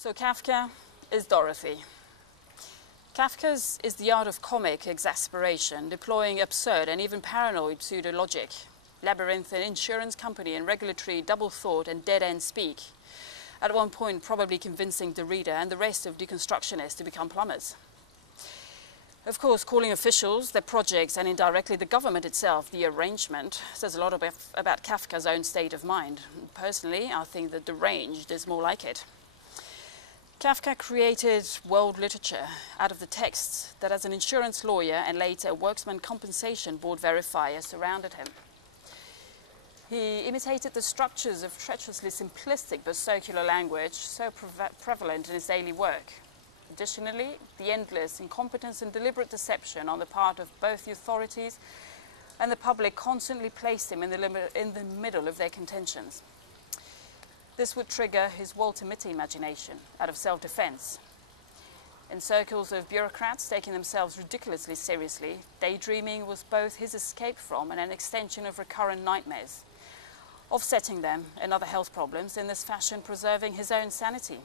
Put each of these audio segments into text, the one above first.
So Kafka is Dorothy. Kafka's is the art of comic exasperation, deploying absurd and even paranoid pseudo-logic, labyrinthine insurance company and regulatory double thought and dead-end speak, at one point probably convincing the reader and the rest of deconstructionists to become plumbers. Of course, calling officials, their projects, and indirectly the government itself the arrangement says a lot about Kafka's own state of mind. Personally, I think that deranged is more like it. Kafka created world literature out of the texts that as an insurance lawyer and later worksman compensation board verifier surrounded him. He imitated the structures of treacherously simplistic but circular language so prevalent in his daily work. Additionally, the endless incompetence and deliberate deception on the part of both the authorities and the public constantly placed him in the middle of their contentions. This would trigger his Walter Mitty imagination out of self-defense. In circles of bureaucrats taking themselves ridiculously seriously, daydreaming was both his escape from and an extension of recurrent nightmares, offsetting them and other health problems, in this fashion preserving his own sanity.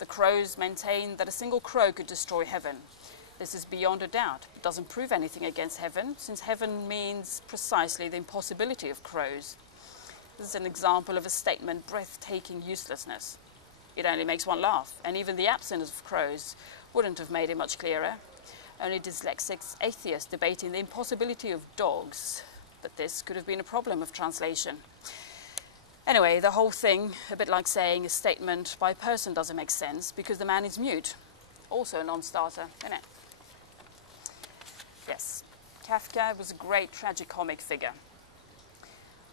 The crows maintained that a single crow could destroy heaven. This is beyond a doubt, but doesn't prove anything against heaven, since heaven means precisely the impossibility of crows. This is an example of a statement breathtaking uselessness. It only makes one laugh, and even the absence of crows wouldn't have made it much clearer. Only dyslexic atheists debating the impossibility of dogs, but this could have been a problem of translation. Anyway, the whole thing, a bit like saying a statement by a person doesn't make sense because the man is mute. Also a non-starter, isn't it? Yes, Kafka was a great tragicomic figure.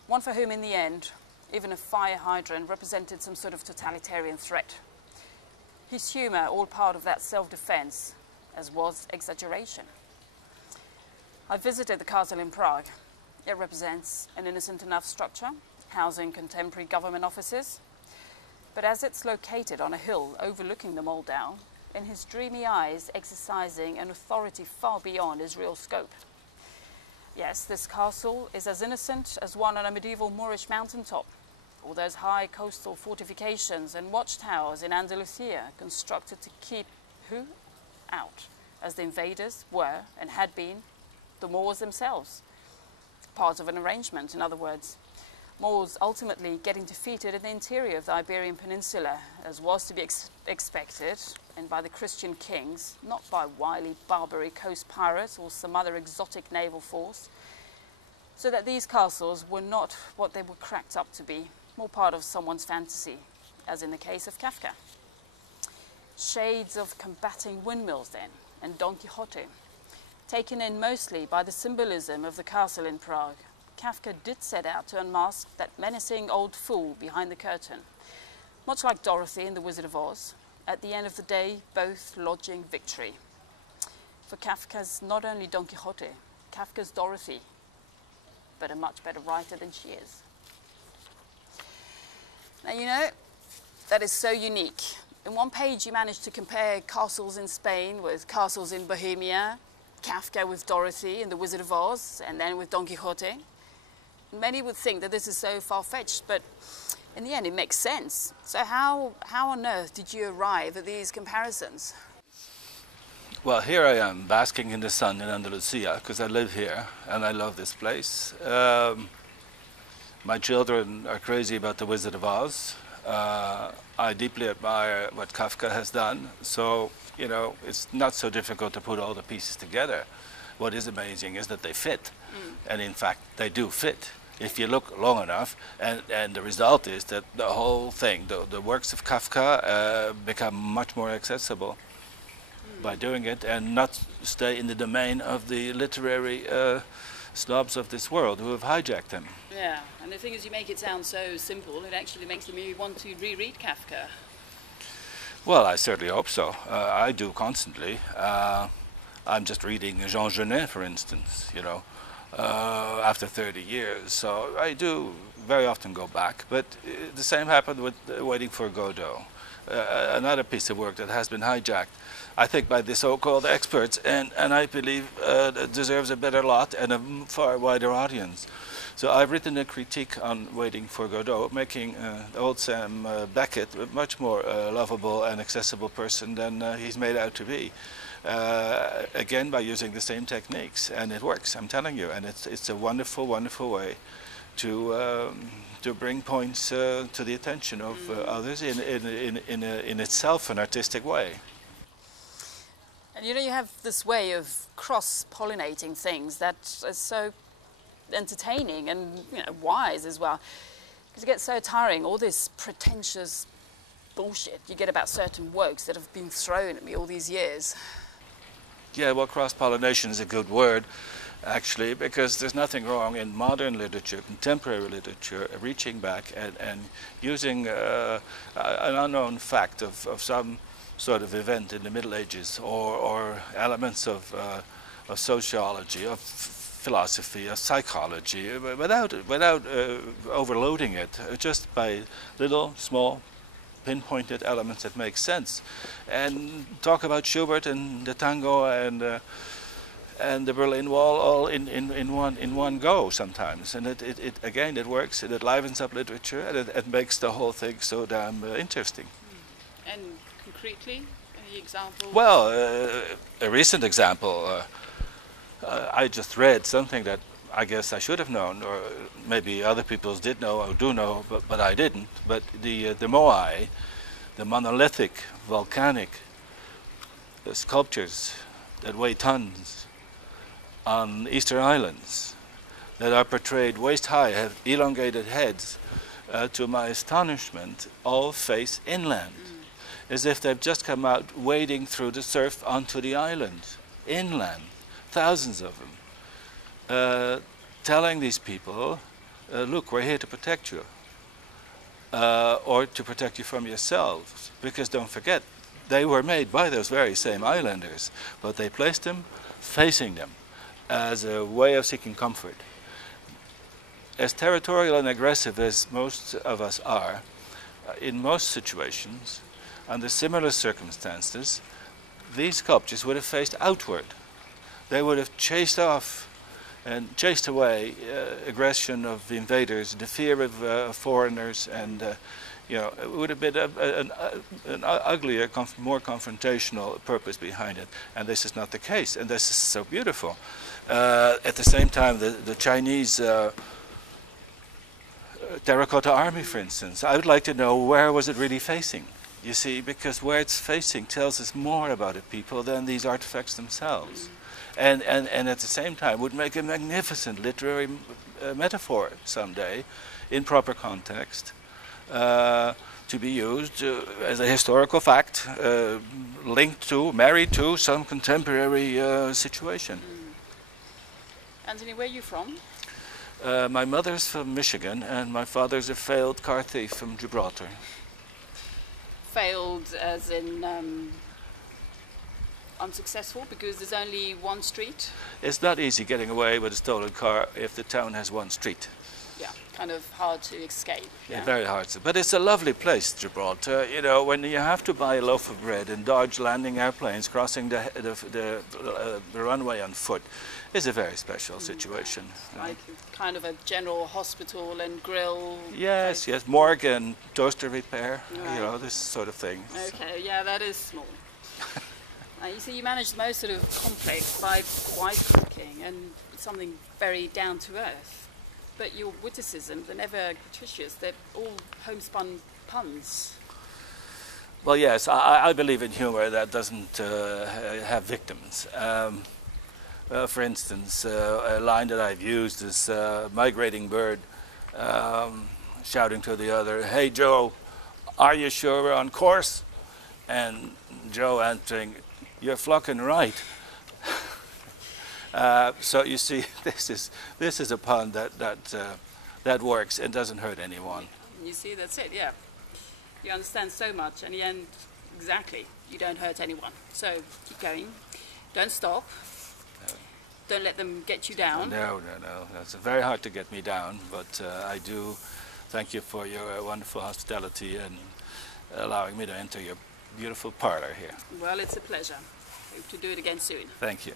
One for whom, in the end, even a fire hydrant represented some sort of totalitarian threat. His humour, all part of that self-defense, as was exaggeration. I visited the castle in Prague. It represents an innocent enough structure, housing contemporary government offices. But as it's located on a hill overlooking the Moldau, in his dreamy eyes exercising an authority far beyond his real scope. Yes, this castle is as innocent as one on a medieval Moorish mountaintop, or those high coastal fortifications and watchtowers in Andalusia constructed to keep who out, as the invaders were and had been the Moors themselves. Part of an arrangement, in other words. Moors ultimately getting defeated in the interior of the Iberian Peninsula, as was to be expected, and by the Christian kings, not by wily Barbary coast pirates or some other exotic naval force, so that these castles were not what they were cracked up to be, more part of someone's fantasy, as in the case of Kafka. Shades of combating windmills then, and Don Quixote, taken in mostly by the symbolism of the castle in Prague. Kafka did set out to unmask that menacing old fool behind the curtain. Much like Dorothy in The Wizard of Oz, at the end of the day, both lodging victory. For Kafka's not only Don Quixote, Kafka's Dorothy, but a much better writer than she is. Now, you know, that is so unique. In one page, you managed to compare castles in Spain with castles in Bohemia, Kafka with Dorothy in The Wizard of Oz, and then with Don Quixote. Many would think that this is so far-fetched, but in the end it makes sense. So how on earth did you arrive at these comparisons? Well, here I am, basking in the sun in Andalusia, because I live here, and I love this place. My children are crazy about The Wizard of Oz. I deeply admire what Kafka has done, so, you know, it's not so difficult to put all the pieces together. What is amazing is that they fit, and in fact, they do fit. If you look long enough, and the result is that the whole thing, the works of Kafka become much more accessible by doing it, and not stay in the domain of the literary snobs of this world who have hijacked them. Yeah, and the thing is, you make it sound so simple, it actually makes me want to reread Kafka. Well, I certainly hope so. I do constantly. I'm just reading Jean Genet, for instance, you know, after 30 years. So I do very often go back. But the same happened with Waiting for Godot, another piece of work that has been hijacked, I think, by the so-called experts, and I believe deserves a better lot and a far wider audience. So I've written a critique on Waiting for Godot, making old Sam Beckett a much more lovable and accessible person than he's made out to be. Again, by using the same techniques, and it works, I'm telling you, and it's a wonderful, wonderful way to bring points to the attention of others in itself an artistic way. And you know, you have this way of cross-pollinating things that is so entertaining and, you know, wise as well. Because it gets so tiring, all this pretentious bullshit you get about certain works that have been thrown at me all these years. Yeah, well, cross-pollination is a good word, actually, because there's nothing wrong in modern literature, contemporary literature, reaching back and using an unknown fact of some sort of event in the Middle Ages, or elements of sociology, of philosophy, of psychology, without overloading it, just by little, small, pinpointed elements that make sense, and talk about Schubert and the tango and the Berlin Wall all in one go sometimes, and it again it works, and it livens up literature, and it makes the whole thing so damn interesting. And concretely, any examples? Well, a recent example, I just read something that I guess I should have known, or maybe other people did know or do know, but I didn't. But the moai, the monolithic volcanic sculptures that weigh tons on Easter Islands, that are portrayed waist high, have elongated heads, to my astonishment, all face inland, as if they've just come out wading through the surf onto the island, inland, thousands of them. Telling these people, look, we're here to protect you, or to protect you from yourselves, because don't forget, they were made by those very same islanders, but they placed them facing them as a way of seeking comfort. As territorial and aggressive as most of us are, in most situations, under similar circumstances, these sculptures would have faced outward. They would have chased off and chased away aggression of invaders, the fear of foreigners, and you know, it would have been an uglier, more confrontational purpose behind it. And this is not the case, and this is so beautiful. At the same time, the Chinese terracotta army, for instance, I would like to know, where was it really facing? You see, because where it's facing tells us more about a people than these artifacts themselves. And at the same time would make a magnificent literary metaphor someday, in proper context, to be used as a historical fact, linked to, married to some contemporary situation. Anthony, where are you from? My mother's from Michigan, and my father's a failed car thief from Gibraltar. Failed as in unsuccessful because there's only one street? It's not easy getting away with a stolen car if the town has one street. Yeah, kind of hard to escape. Yeah, very hard to. But it's a lovely place, Gibraltar. You know, when you have to buy a loaf of bread and dodge landing airplanes crossing the runway on foot, it's a very special situation. Like kind of a general hospital and grill. Yes, yes, morgue and toaster repair. Right. You know, this sort of thing. Okay, yeah, that is small. You see, you manage the most sort of complex by wisecracking and something very down to earth. But your witticisms are never gratuitous, they're all homespun puns. Well, yes, I believe in humor that doesn't have victims. For instance, a line that I've used is migrating bird shouting to the other, "Hey Joe, are you sure we're on course?" And Joe answering, "You're flocking right." So you see, this is a pun that works and doesn't hurt anyone. You see, that's it. Yeah, you understand so much, and in the end, exactly, you don't hurt anyone. So keep going, don't stop, don't let them get you down. No. That's very hard to get me down, but I do thank you for your wonderful hospitality and allowing me to enter your beautiful parlor here. Well, it's a pleasure. Hope to do it again soon. Thank you.